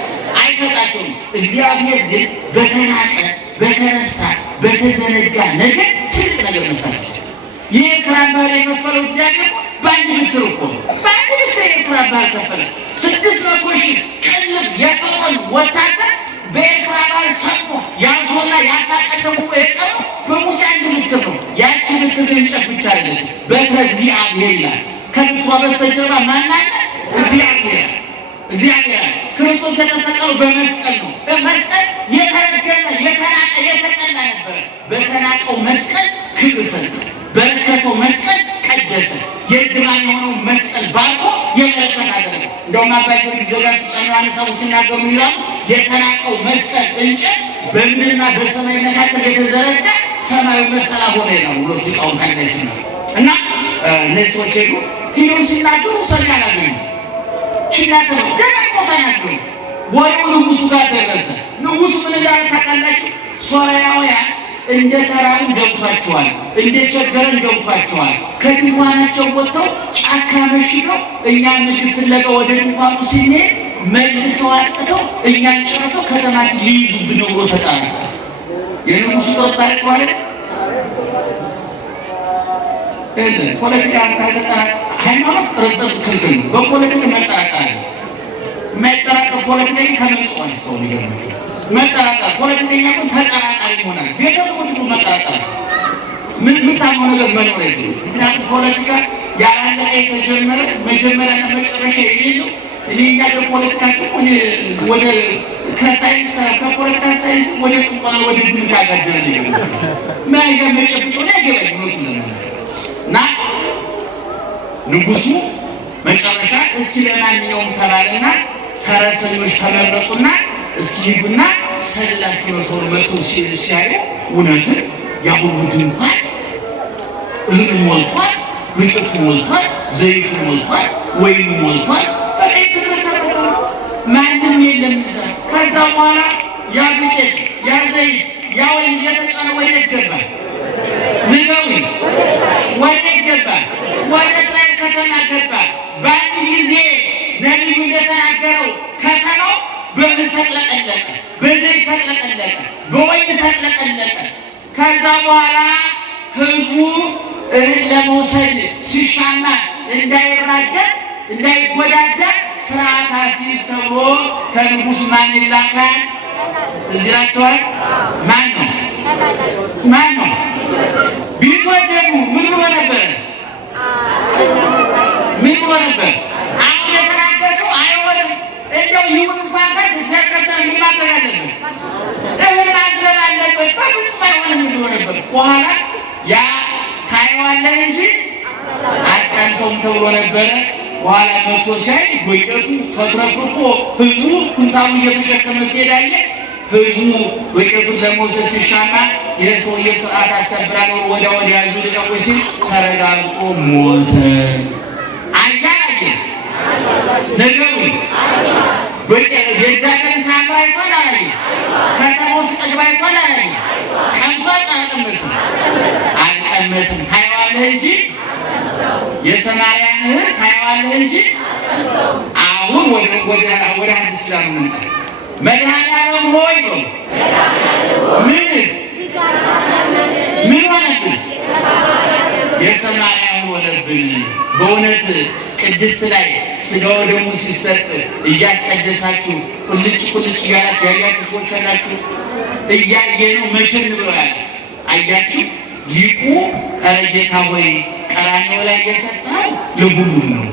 አይሰጣቸውም። እግዚአብሔር ግን በተናቀ በተረሳ በተዘነጋ ነገር ትልቅ ነገር መስራት ይችላል። የኤርትራን ባህር የከፈለው እግዚአብሔር በአንድ ብትር እኮ ነው። በአንድ ብትር የኤርትራን ባህር ከፈለ። 600 ሺህ ቅልብ የፈርዖን ወታደር በኤርትራ ባህር ሰጥቶ ያዞና ያሳቀደሙ የቀረው በሙሴ አንድ ብትር ነው። ያቺ ብትር እንጨት ብቻ አይደለች፣ በትረ እግዚአብሔር ይላል። ከብትሯ በስተጀርባ ማን አለ? እግዚአብሔር። እግዚአብሔር ክርስቶስ የተሰቀለው በመስቀል ነው። በመስቀል የተረገመ የተናቀ የተጠላ ነበረ። በተናቀው መስቀል ክብር ሰጠ፣ በረከሰው መስቀል ቀደሰ። የእርግማን የሆነው መስቀል ባርኮ የበረከት አደረገ። እንደውም አባ ጊዮርጊስ ዘጋስጫ ያነሳው ሲናገሩ ይላሉ የተናቀው መስቀል እንጨት በምድርና በሰማይ መካከል የተዘረጋ ሰማያዊ መሰላ ሆነ ነው ብሎ ሊቃውንት ካይነስ ነው። እና እነዚህ ሰዎች ሄዱ ሲናገሩ ሰሚ አላገኙም። ሲናገሩ ደግሞ ተናገሩ። ወሬው ንጉሱ ጋር ደረሰ። ንጉሱ ምን እንዳለ ታውቃላችሁ? ሶርያውያን እንደ ተራብን ገብቷቸዋል፣ እንደ ቸገረን ገብቷቸዋል። ከድንኳናቸው ወጥተው ጫካ መሽገው እኛን ምግብ ፍለጋ ወደ ድንኳኑ ሲኔድ መልሰው አጥቅተው እኛን ጨርሰው ከተማችን ሊይዙብን ነው ብሎ ተጣጣ። የንጉሱ ጥርጣሬ ማለት ፖለቲካ ካልተጠራ ሃይማኖት ጥርጥር ክልክል ነው። በፖለቲካ መጠራጠር የማይጠራጠር ፖለቲከኛ ከመንጠዋል ሰው ሊገርማቸው መጠራጠር ፖለቲከኛ ግን ተጠራጣሪ ይሆናል። ቤተሰቦች ሁሉ መጠራጠር ምን ምታመው ነገር መኖር የለም። ምክንያቱም ፖለቲካ ያላለቀ የተጀመረ መጀመሪያና መጨረሻ የሌለው እኔ ያለ ፖለቲካ እኔ ወደ ከሳይንስ ከፖለቲካ ሳይንስ ወደ ጥንቆላ ወደ ድምታ ያጋደለ ነው መጨብጮ ላይ ያገባኝ ነው እና ንጉሱ መጨረሻ እስኪ ለማንኛውም ተባለና ፈረሰኞች ተመረጡና እስኪ ሂዱና ሰላችሁ ነው መቶ ሲያዩ እውነትን ያሁሉ ድንኳን እህል ሞልቷል፣ ግጭቱ ሞልቷል፣ ዘይቱ ሞልቷል፣ ወይኑ ሞልቷል። ማንም የለም እዛ። ከዛ በኋላ ያ ዱቄት ያ ዘይት ያ ወይን እየተጫነ ወዴት ገባ? ንገሩኝ፣ ወዴት ገባ? ወደ እስራኤል ከተማ ገባ። በአንድ ጊዜ ነቢዩ እንደተናገረው ከተማው በእህል ተጥለቀለቀ፣ በዘይት ተጥለቀለቀ፣ በወይን ተጥለቀለቀ። ከዛ በኋላ ህዝቡ እህል ለመውሰድ ሲሻማ እንዳይራገጥ እንዳይጎዳደር ስርዓት አሲዝ ተብሎ ከንጉሱ ማን ይላካል? እዚህ ይላቸዋል። ማን ነው? ማን ነው? ቢትወደዱ ምን ብሎ ነበር? ምን ብሎ ነበር? አሁን የተናገረው አይሆንም። እንደው ይሁን እንኳን ከዘከሰ ሊማደር አለበት፣ እህል ማዝረብ አለበት። በፍጹም አይሆንም ብሎ ነበር። በኋላ ያ ታየዋለህ እንጂ አትቀምሰውም ተብሎ ነበረ። በኋላ መጥቶ ሲያይ ዱቄቱ ተትረፍርፎ ህዝቡ ኩንታሉ እየተሸከመ ሲሄዳየ ህዝቡ ዱቄቱን ለመውሰድ ሲሻማ ይህ ሰውዬ ስርዓት አስከብራለሁ ወዲያ ወዲያ ያዙ ልቀቁ ሲል ተረጋግጦ ሞተ። አያላየ ነገሩኝ የእግዚአብሔርን ታምር አይቷል አላየ? ከተማው ሲጠግብ አይቷል አላየ? ቀምሶ አልቀመስም አልቀመስም። ታየዋለህ እንጂ የሰማርያን እህል ታየዋለህ እንጂ። አሁን ወደ አዲስ ኪዳን እንምጣ። መድኃኒዓለም ሆይ ነው ምን ሆነብን? የሰማርያ ሆነብን። በእውነት ቅድስት ላይ ስጋ ወደሙ ሲሰጥ እያስቀደሳችሁ ቁልጭ ቁልጭ እያላችሁ ያያችሁ ሰዎች አላችሁ። እያየነው መቼም ብሎ ያላችሁ አያችሁ። ሊቁ ጌታ ሆይ ቀራንዮ ላይ የሰጠው ለሁሉም ነው።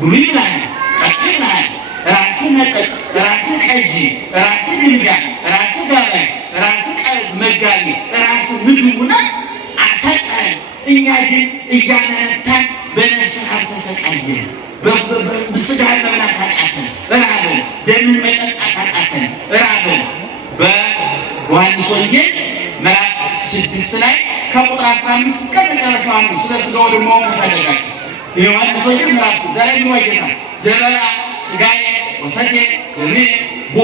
ብሉይ ብለሃል፣ ጠጥ ብለሃል፣ ራስህ መጠጥ፣ ራስህ ቀጂ፣ ራስህ ግምጃ፣ ራስህ ጋባዥ፣ ራስህ መጋቢ፣ ራስህ ምግቡና አሰጠን። እኛ ግን እያመነታን በነፍስህ ተሰቃየን። ስጋህን መብላት አቃተን፣ ራበን። ደምን መጠጣት አቃተን፣ ራበን። በዮሐንስ ወንጌል ምዕራፍ 6 ላይ ከቁጥር 15 እስከ መጨረሻው አንዱ ስለ ስጋው ደግሞ ከፈለጋችሁ የዮሐንስ ወንጌል ምዕራፍ 6 ዛሬ ነው ይገኛል። ዘበላ ስጋዬ ወሰዴ ለኔ ቦ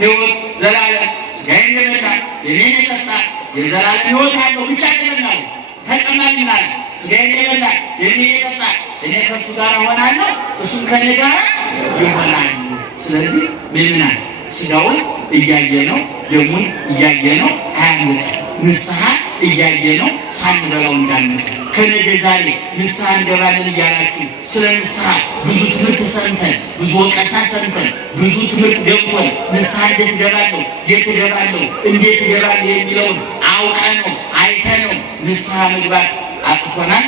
ሕይወት ዘላለም ስጋዬን የበላ የኔን የጠጣ የዘላለም ሕይወት አለው ብቻ አይደለም። ተጨማሪ ምናለ ስጋዬን የበላ የኔን የጠጣ እኔ ከእሱ ጋር እሆናለሁ እሱም ከኔ ጋር ይሆናል። ስለዚህ ምንናል ስጋውን እያየ ነው፣ ደሙን እያየ ነው። አያምልጥ ንስሐ እያየ ነው ሳንበላው እንዳንቀር። ከነገ ዛሬ ንስሐ እንገባለን እያላችሁ ስለ ንስሐ ብዙ ትምህርት ሰምተን ብዙ ወቀሳ ሰምተን ብዙ ትምህርት ገብቶን ንስሐ እንዴት እገባለሁ የት እገባለሁ እንዴት እገባለሁ የሚለውን አውቀነው አይተነው ንስሐ መግባት አቅቶናል።